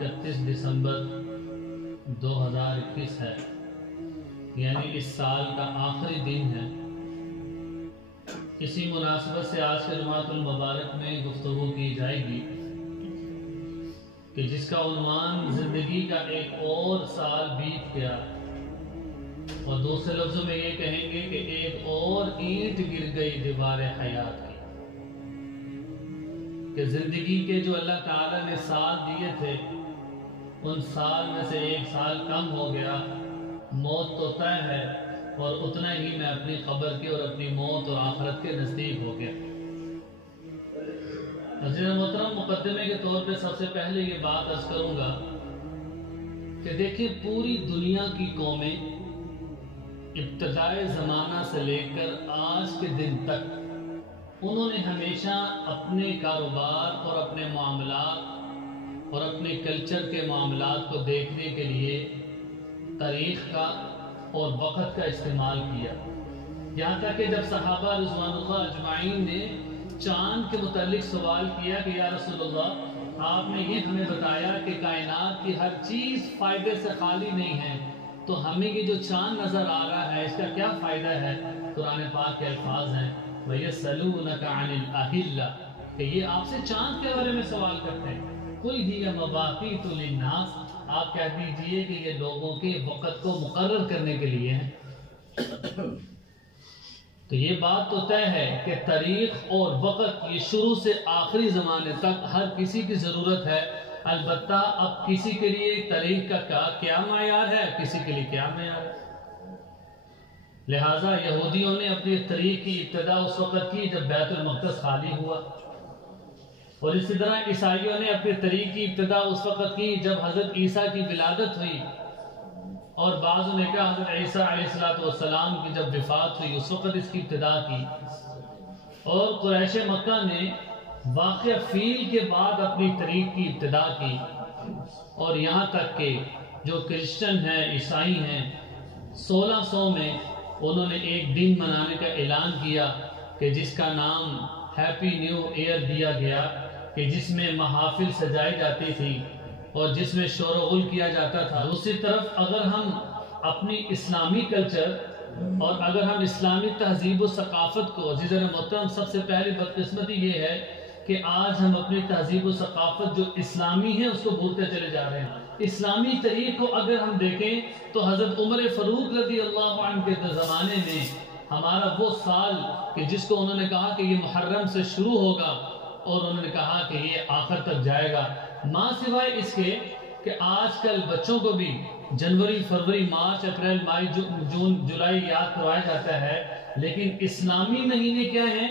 31 دسمبر 2021 ہے، یعنی اس سال کا آخری دن ہے۔ اسی مناسبت سے آج کے جمعۃ المبارک میں گفتگو کی جائے گی کہ جس کا عنوان زندگی کا ایک اور سال بیت گیا، اور دوسرے لفظوں میں یہ کہیں گے کہ ایک اور اینٹ گر گئی دیوار حیات کی، کہ زندگی کے جو اللہ تعالیٰ نے سال دیے تھے ان سال میں سے ایک سال کم ہو گیا، موت تو طے ہے اور اتنا ہی میں اپنی قبر کے اور اپنی موت اور آخرت کے نزدیک ہو گیا۔ عزیز محترم، مقدمے کے طور پہ سب سے پہلے یہ بات عرض کروں گا کہ دیکھیں پوری دنیا کی قومیں ابتدائے زمانہ سے لے کر آج کے دن تک انہوں نے ہمیشہ اپنے کاروبار اور اپنے معاملات اور اپنے کلچر کے معاملات کو دیکھنے کے لیے تاریخ کا اور وقت کا استعمال کیا، یہاں تک کہ جب صحابہ رضوان اللہ اجمعین نے چاند کے متعلق سوال کیا کہ یا رسول اللہ، آپ نے یہ ہمیں بتایا کہ کائنات کی ہر چیز فائدے سے خالی نہیں ہے، تو ہمیں یہ جو چاند نظر آ رہا ہے اس کا کیا فائدہ ہے؟ قرآن پاک کے الفاظ ہیں وَيَسْأَلُونَكَ عَنِ الْأَهِلَّةِ کہ یہ آپ سے چاند کے بارے میں سوال کرتے ہیں۔ قُلْ هِيَ مَوَاقِيتُ لِلنَّاسِ آپ کہہ دیجئے کہ یہ لوگوں کے وقت کو مقرر کرنے کے لیے ہے۔ تو یہ بات تو طے ہے کہ تاریخ اور وقت یہ شروع سے آخری زمانے تک ہر کسی کی ضرورت ہے، البتہ اب کسی کے لیے تاریخ کا کیا معیار ہے، کسی کے لیے کیا معیار ہے۔ لہٰذا یہودیوں نے اپنی تاریخ کی ابتدا اس وقت کی جب بیت المقدس خالی ہوا، اور اسی طرح عیسائیوں نے اپنی تاریخ کی ابتدا اس وقت کی جب حضرت عیسیٰ کی ولادت ہوئی، اور بعضوں نے کہا حضرت عیسیٰ علیہ السلام کی جب وفات ہوئی اس وقت اس کی ابتدا کی، اور قریش مکہ نے واقعہ فیل کے بعد اپنی تاریخ کی ابتدا کی، اور یہاں تک کہ جو کرسچن ہیں، عیسائی ہیں، 1600 میں انہوں نے ایک دن منانے کا اعلان کیا کہ جس کا نام ہیپی نیو ایئر دیا گیا، کہ جس میں محافل سجائی جاتی تھی اور جس میں شور و غل کیا جاتا تھا۔ دوسری طرف اگر ہم اپنی اسلامی کلچر اور اگر ہم اسلامی تہذیب و ثقافت کو، عزیزان محترم، سب سے پہلی بدقسمتی یہ ہے کہ آج ہم اپنی تہذیب و ثقافت جو اسلامی ہے اس کو بھولتے چلے جا رہے ہیں۔ اسلامی تاریخ کو اگر ہم دیکھیں تو حضرت عمر فاروق رضی اللہ عنہ کے زمانے میں ہمارا وہ سال کہ جس کو انہوں نے کہا کہ یہ محرم سے شروع ہوگا اور انہوں نے کہا کہ یہ آخر تک جائے گا، ماں سوائے اس کے کہ آج کل بچوں کو بھی جنوری، فروری، مارچ، اپریل، مئی، جون، جولائی یاد کروایا جاتا ہے، لیکن اسلامی مہینے کیا ہیں؟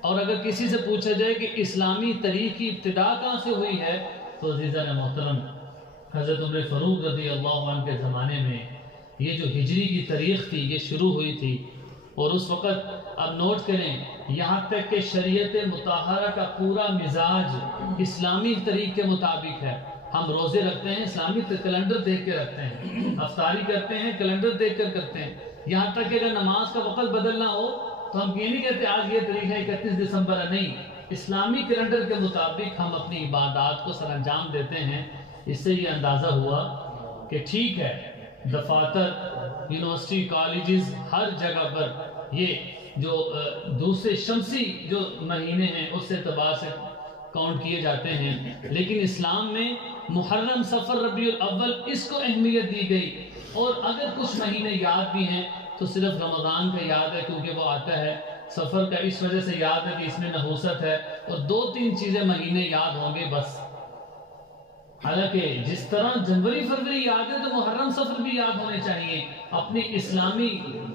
اور اگر کسی سے پوچھا جائے کہ اسلامی تاریخ کی ابتدا کہاں سے ہوئی ہے تو عزیزان محترم حضرت عمر فاروق رضی اللہ عنہ کے زمانے میں یہ جو ہجری کی تاریخ تھی یہ شروع ہوئی تھی، اور اس وقت اب نوٹ کریں یہاں تک کہ شریعت مطہرہ کا پورا مزاج اسلامی تاریخ کے مطابق ہے۔ ہم روزے رکھتے ہیں اسلامی کیلنڈر دیکھ کے رکھتے ہیں، افطاری کرتے ہیں کیلنڈر دیکھ کر کرتے ہیں، یہاں تک کہ اگر نماز کا وقت بدلنا ہو تو ہم یہ نہیں کہتے آج یہ تاریخ ہے 31 دسمبر ہے، نہیں، اسلامی کیلنڈر کے مطابق ہم اپنی عبادات کو سر انجام دیتے ہیں۔ اس سے یہ اندازہ ہوا کہ ٹھیک ہے دفاتر، یونیورسٹی، کالجز، ہر جگہ پر یہ جو دوسرے شمسی جو مہینے ہیں اس اعتبار سے کاؤنٹ کیے جاتے ہیں، لیکن اسلام میں محرم، صفر، ربیع الاول اس کو اہمیت دی گئی، اور اگر کچھ مہینے یاد بھی ہیں تو صرف رمضان کا یاد ہے کیونکہ وہ آتا ہے، سفر کا اس وجہ سے یاد ہے کہ اس میں نحوست ہے، اور 2-3 چیزیں مہینے یاد ہوں گے بس۔ حالانکہ جس طرح جنوری، فروری یاد ہے تو محرم، صفر بھی یاد ہونے چاہیے۔ اپنی اسلامی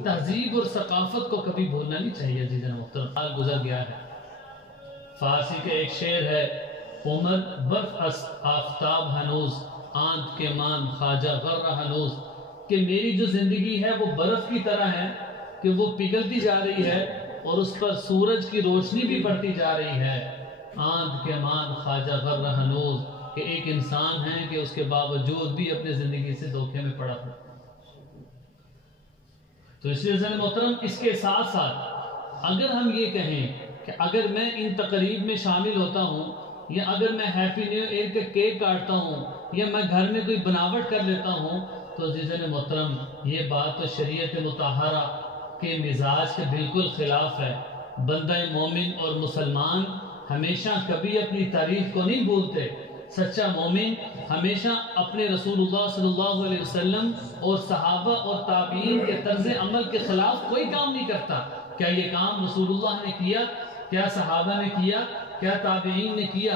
تہذیب اور ثقافت کو کبھی بھولنا نہیں چاہیے عزیزان محترم۔ سال گزر گیا ہے، فارسی کا ایک شعر ہے، عمر برف است آفتاب ہنوز، آند کے مان خواجہ غر ہنوز، کہ میری جو زندگی ہے وہ برف کی طرح ہے کہ وہ پگھلتی جا رہی ہے اور اس پر سورج کی روشنی بھی پڑتی جا رہی ہے، آند کے مان خواجہ غر ہنوز، کہ ایک انسان ہے کہ اس کے باوجود بھی اپنے زندگی سے دھوکے میں پڑا ہے۔ تو اس لیے عزیزان محترم اس کے ساتھ ساتھ اگر ہم یہ کہیں کہ اگر میں ان تقریب میں شامل ہوتا ہوں یا اگر میں ہیپی نیو ایئر کا کیک کاٹتا ہوں یا میں گھر میں کوئی بناوٹ کر لیتا ہوں تو عزیزان محترم یہ بات تو شریعت مطہرہ کے مزاج کے بالکل خلاف ہے۔ بندہ مومن اور مسلمان ہمیشہ کبھی اپنی تاریخ کو نہیں بھولتے۔ سچا مومن ہمیشہ اپنے رسول اللہ صلی اللہ علیہ وسلم اور صحابہ اور تابعین کے طرز عمل کے خلاف کوئی کام نہیں کرتا۔ کیا یہ کام رسول اللہ نے کیا؟ کیا صحابہ نے کیا؟ کیا تابعین نے کیا؟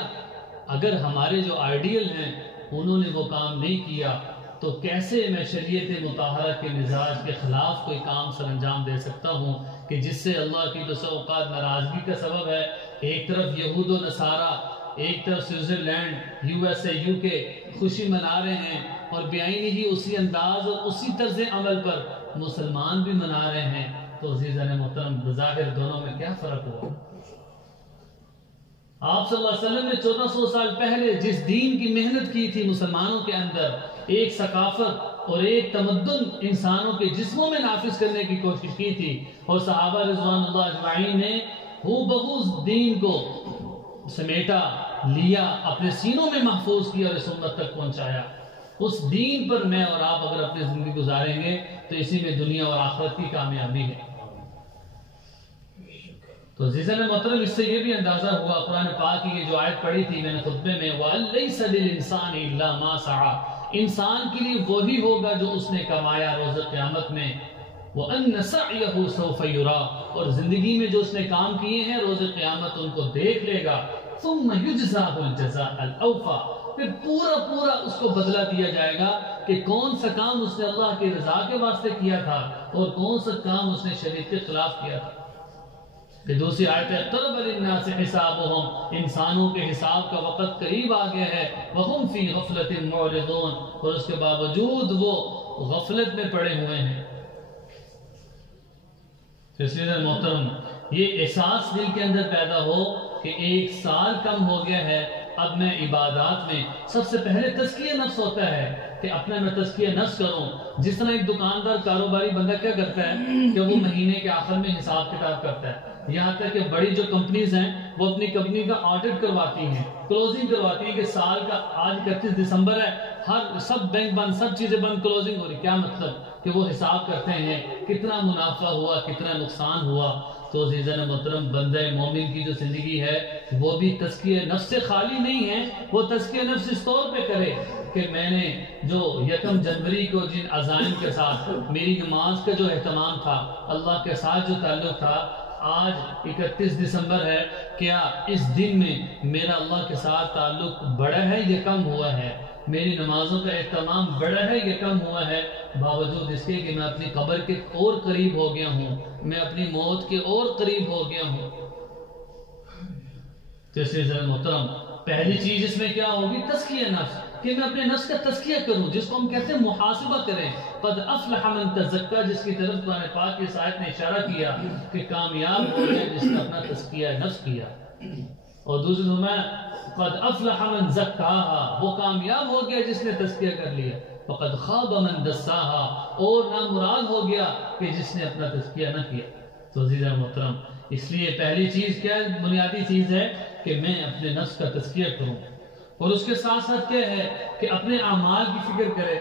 اگر ہمارے جو آئیڈیل ہیں انہوں نے وہ کام نہیں کیا تو کیسے میں شریعت مطہرہ کے مزاج کے خلاف کوئی کام سر انجام دے سکتا ہوں کہ جس سے اللہ کی بسا اوقات ناراضگی کا سبب ہے۔ ایک طرف یہود و نصارہ، ایک طرف Switzerland, U S A, you کے خوشی منا رہے ہیں اور بیائی ہی اسی انداز اور اسی طرز عمل پر مسلمان بھی منا رہے ہیں، تو عزیزان محترم بظاہر دونوں میں کیا فرق ہوا؟ آپ صلی اللہ علیہ وسلم نے 1400 سال پہلے جس دین کی محنت کی تھی مسلمانوں کے اندر، ایک ثقافت اور ایک تمدن انسانوں کے جسموں میں نافذ کرنے کی کوشش کی تھی، اور صحابہ رضوان اللہ اجمعین نے ہو بہو دین کو سمیٹا لیا، اپنے سینوں میں محفوظ کیا اور اس امت تک پہنچایا۔ اس دین پر میں اور آپ اگر اپنی زندگی گزاریں گے تو اسی میں دنیا اور آخرت کی کامیابی ہے۔ تو عزیزان محترم اس سے یہ بھی اندازہ ہوا، قرآن پاک کی یہ جو آیت پڑھی تھی میں نے خطبے میں، وَلَيْسَ لِلْإِنسَانِ إِلَّا مَا سَعَى، انسان کے لیے وہی ہوگا جو اس نے کمایا روز قیامت میں، وَأَنَّ سَعْيَهُ سَوْفَ يُرَى، اور زندگی میں جو اس نے کام کیے ہیں روز قیامت ان کو دیکھ لے گا، ثُمَّ يُجْزَاهُ الْجَزَاءَ الْأَوْفَى، پھر پورا اس کو بدلہ دیا جائے گا کہ کون سا کام اس نے اللہ کی رضا کے واسطے کیا تھا اور کون سا کام اس نے شریعت کے خلاف کیا تھا۔ پھر دوسری آیت ہے اقترب للناس حسابهم، انسانوں کے حساب کا وقت قریب آ گیا ہے، وهم فی غفلت معرضون، اور اس کے باوجود وہ غفلت میں پڑے ہوئے ہیں۔ اس لیے محترم یہ احساس دل کے اندر پیدا ہو کہ ایک سال کم ہو گیا ہے، اب میں عبادات میں سب سے پہلے تزکیہ نفس ہوتا ہے کہ اپنا میں تزکیہ نفس کروں۔ جس طرح ایک دکاندار کاروباری بندہ کیا کرتا ہے کہ وہ مہینے کے آخر میں حساب کتاب کرتا ہے، یہاں تک کہ بڑی جو کمپنیز ہیں وہ اپنی کمپنی کا آڈٹ کرواتی ہیں، کلوزنگ کرواتی ہیں کہ سال کا آج 31 دسمبر ہے، ہر سب بینک بند، سب چیزیں بند، کلوزنگ ہو رہی۔ کیا مطلب؟ کہ وہ حساب کرتے ہیں کتنا منافع ہوا، کتنا نقصان ہوا۔ تو عزیزان محترم بندہ مومن کی جو زندگی ہے وہ بھی تزکیہ نفس سے خالی نہیں ہے، وہ تزکیہ نفس اس طور پہ کرے کہ میں نے جو 1 جنوری کو جن عزائم کے ساتھ میری نماز کا جو اہتمام تھا، اللہ کے ساتھ جو تعلق تھا، آج 31 دسمبر ہے، کیا اس دن میں میرا اللہ کے ساتھ تعلق بڑھا ہے یا کم ہوا ہے؟ میری نمازوں کا اہتمام بڑھا ہے یا کم ہوا ہے؟ باوجود اس کے کہ میں اپنی قبر کے اور قریب ہو گیا ہوں، میں اپنی موت کے اور قریب ہو گیا ہوں۔ تو اس لیے محترم پہلی چیز اس میں کیا ہوگی؟ تزکیہ نفس، کہ میں اپنے نفس کا تزکیہ کروں، جس کو ہم کہتے ہیں محاسبہ کریں۔ قد افلح من تزکا، جس کی طرف قرآن پاک کی اس آیت نے اشارہ کیا کہ کامیاب ہو گیا جس نے اپنا تزکیہ نفس کیا۔ اور دوسری میں قد افلح من زکاہا، وہ کامیاب ہو گیا جس نے تزکیہ کر لیا۔ وقد خاب من دساہا، اور نامراد ہو گیا کہ جس نے اپنا تزکیہ نہ کیا۔ تو عزیزان محترم اس لیے پہلی چیز کیا ہے؟ بنیادی چیز ہے کہ میں اپنے نفس کا تزکیہ کروں، اور اس کے ساتھ ساتھ کیا ہے کہ اپنے اعمال کی فکر کرے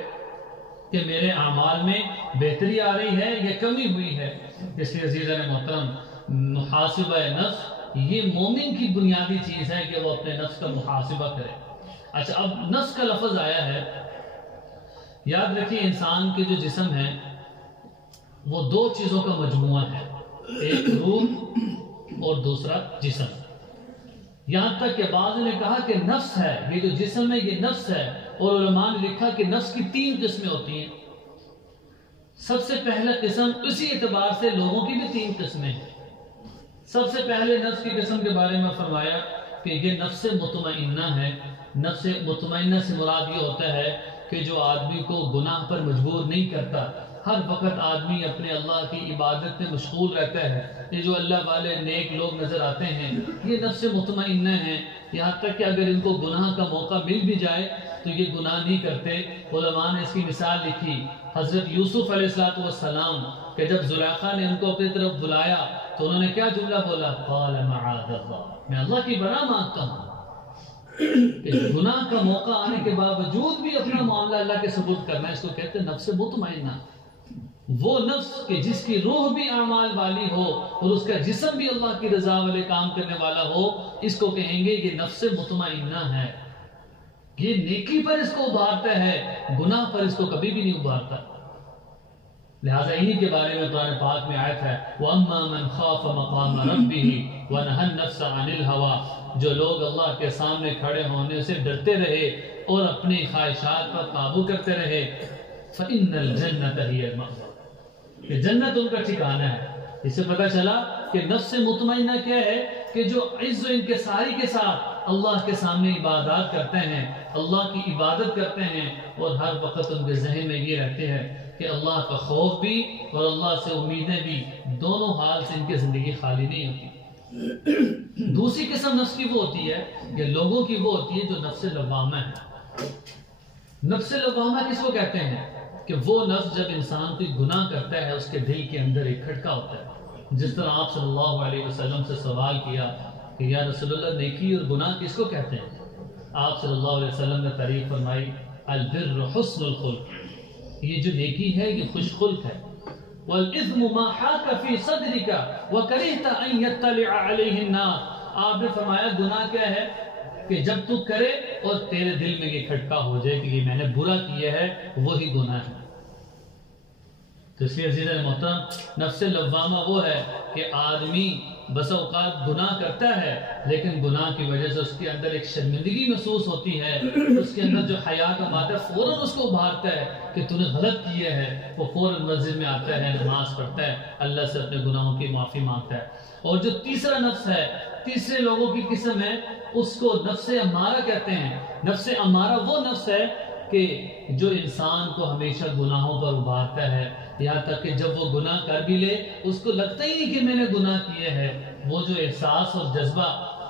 کہ میرے اعمال میں بہتری آ رہی ہے یا کمی ہوئی ہے۔ اس لیے عزیزان محترم محاسبہ نفس یہ مومن کی بنیادی چیز ہے کہ وہ اپنے نفس کا محاسبہ کرے۔ اچھا، اب نفس کا لفظ آیا ہے، یاد رکھیے انسان کے جو جسم ہے وہ 2 چیزوں کا مجموعہ ہے، ایک روح اور دوسرا جسم۔ یہاں تک کہ بعض نے کہا کہ نفس ہے، یہ جو جسم ہے یہ نفس ہے، اور علماء نے لکھا کہ نفس کی 3 قسمیں ہوتی ہیں۔ سب سے پہلا قسم، اسی اعتبار سے لوگوں کی بھی 3 قسمیں ہیں۔ سب سے پہلے نفس کی قسم کے بارے میں فرمایا کہ یہ نفس مطمئنہ ہے۔ نفس مطمئنہ سے مراد یہ ہوتا ہے کہ جو آدمی کو گناہ پر مجبور نہیں کرتا، ہر وقت آدمی اپنے اللہ کی عبادت میں مشغول رہتا ہے۔ یہ جو اللہ والے نیک لوگ نظر آتے ہیں یہ نفس مطمئنہ ہیں، یہاں تک کہ اگر ان کو گناہ کا موقع مل بھی جائے تو یہ گناہ نہیں کرتے۔ علماء نے اس کی مثال لکھی حضرت یوسف علیہ السلام کہ جب زلیخا نے ان کو اپنی طرف بلایا تو انہوں نے کیا جملہ بولا؟ قال معاذ اللہ، میں اللہ کی پناہ مانگتا ہوں۔ کہ گناہ کا موقع آنے کے باوجود بھی اپنا معاملہ اللہ کے سپرد کرنا ہے، اس کو کہتے ہیں نفس مطمئنہ۔ وہ نفس کہ جس کی روح بھی اعمال والی ہو اور اس کا جسم بھی اللہ کی رضا والے کام کرنے والا ہو، اس کو کہیں گے کہ نفس مطمئنہ ہے۔ یہ نیکی پر اس کو ابھارتا ہے، گناہ پر اس کو کبھی بھی نہیں ابھارتا۔ لہٰذا انہی کے بارے میں قرآن پاک میں آیت ہے وَأَمَّا مَنْ خَافَ مَقَامَ رَبِّهِ وَنَهَى النَّفْسَ عَنِ الْهَوَىٰ، جو لوگ اللہ کے سامنے کھڑے ہونے سے ڈرتے رہے اور اپنی خواہشات پر قابو کرتے رہے، فَإِنَّ الْجَنَّةَ هِيَ الْمَأْوَىٰ، کہ جنت ان کا ٹھکانہ ہے۔ اس سے پتہ چلا کہ نفس مطمئنہ کیا ہے کہ جو عز و انکساری کے ساتھ اللہ کے سامنے عبادات کرتے ہیں، اللہ کی عبادت کرتے ہیں، اور ہر وقت ان کے ذہن میں یہ رہتے ہیں کہ اللہ کا خوف بھی اور اللہ سے امیدیں بھی، دونوں حال سے ان کی زندگی خالی نہیں ہوتی۔ دوسری قسم نفس کی وہ ہوتی ہے کہ لوگوں کی وہ ہوتی ہے جو نفس لوامہ ہے۔ نفس لوامہ کس کو کہتے ہیں؟ کہ وہ نفس جب انسان کوئی گناہ کرتا ہے اس کے دل کے اندر ایک کھٹکا ہوتا ہے۔ جس طرح آپ صلی اللہ علیہ وسلم سے سوال کیا کہ یا رسول اللہ نیکی اور گناہ کس کو کہتے ہیں؟ آپ صلی اللہ علیہ وسلم نے تعریف فرمائی البر حسن الخلق، یہ جو نیکی ہے یہ خوش خلق ہے۔ والإثم ما حاك في صدرك وكرهت أن يطلع عليه الناس، آپ نے فرمایا گناہ کیا ہے کہ جب تو کرے اور تیرے دل میں یہ کھٹکا ہو جائے کہ یہ میں نے برا کیا ہے، وہی گناہ ہے۔ تو اس لیے عزیز محترم، نفس لوامہ وہ ہے کہ آدمی بس اوقات گناہ کرتا ہے لیکن گناہ کی وجہ سے اس کے اندر ایک شرمندگی محسوس ہوتی ہے، اس کے اندر جو حیا کا مادہ فوراً اس کو ابھارتا ہے کہ تو نے غلط کیا ہے، وہ فوراً مسجد میں آتا ہے، نماز پڑھتا ہے، اللہ سے اپنے گناہوں کی معافی مانگتا ہے۔ اور جو تیسرا نفس ہے، تیسرے لوگوں کی قسم ہے، اس کو نفس امارہ کہتے ہیں۔ نفس امارہ وہ نفس ہے کہ جو انسان کو ہمیشہ گناہوں پر ابھارتا ہے، یہاں تک کہ جب وہ گناہ کر بھی لے اس کو لگتا ہی نہیں کہ میں نے گناہ کیا ہے، وہ جو احساس اور جذبہ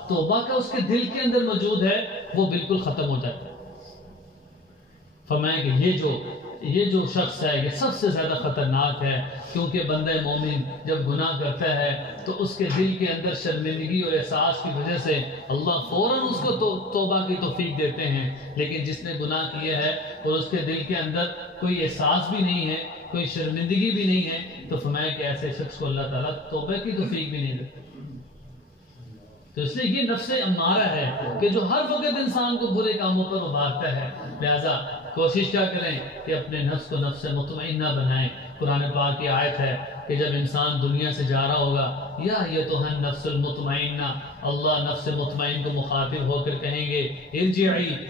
توبہ کا اس کے دل کے اندر موجود ہے وہ بالکل ختم ہو جاتا ہے۔ فرمایا کہ یہ جو شخص ہے یہ سب سے زیادہ خطرناک ہے، کیونکہ بندہ مومن جب گناہ کرتا ہے تو اس کے دل کے اندر شرمندگی اور احساس کی وجہ سے اللہ فوراً اس کو توبہ کی توفیق دیتے ہیں، لیکن جس نے گناہ کیا ہے اور اس کے دل کے اندر کوئی احساس بھی نہیں ہے، کوئی شرمندگی بھی نہیں ہے، تو فرمایا کہ ایسے شخص کو اللہ تعالیٰ توبہ کی توفیق بھی نہیں دیتے۔ تو اس لیے یہ نفس امارہ ہے کہ جو ہر وقت انسان کو برے کاموں پر ابھارتا ہے۔ لہذا کوشش کیا کریں کہ اپنے نفس کو نفس مطمئنہ بنائیں۔ قرآن پاک کی آیت ہے کہ جب انسان دنیا سے جا رہا ہوگا یا ایتھا النفس المطمئنہ، اللہ نفس مطمئن کو مخاطب ہو کر کہیں گے ارجعی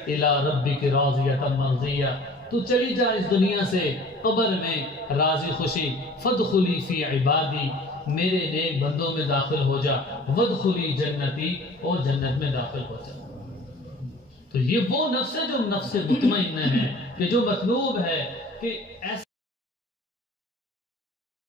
الی ربک راضیۃ مرضیہ، تو چلی جا اس دنیا سے قبر میں راضی خوشی، فادخلی فی عبادی، میرے نیک بندوں میں داخل ہو جا، وادخلی جنتی، اور جنت میں داخل ہو جا۔ تو یہ وہ نفس ہے جو نفس مطمئنہ ہے، کہ جو مطلوب ہے کہ ایسا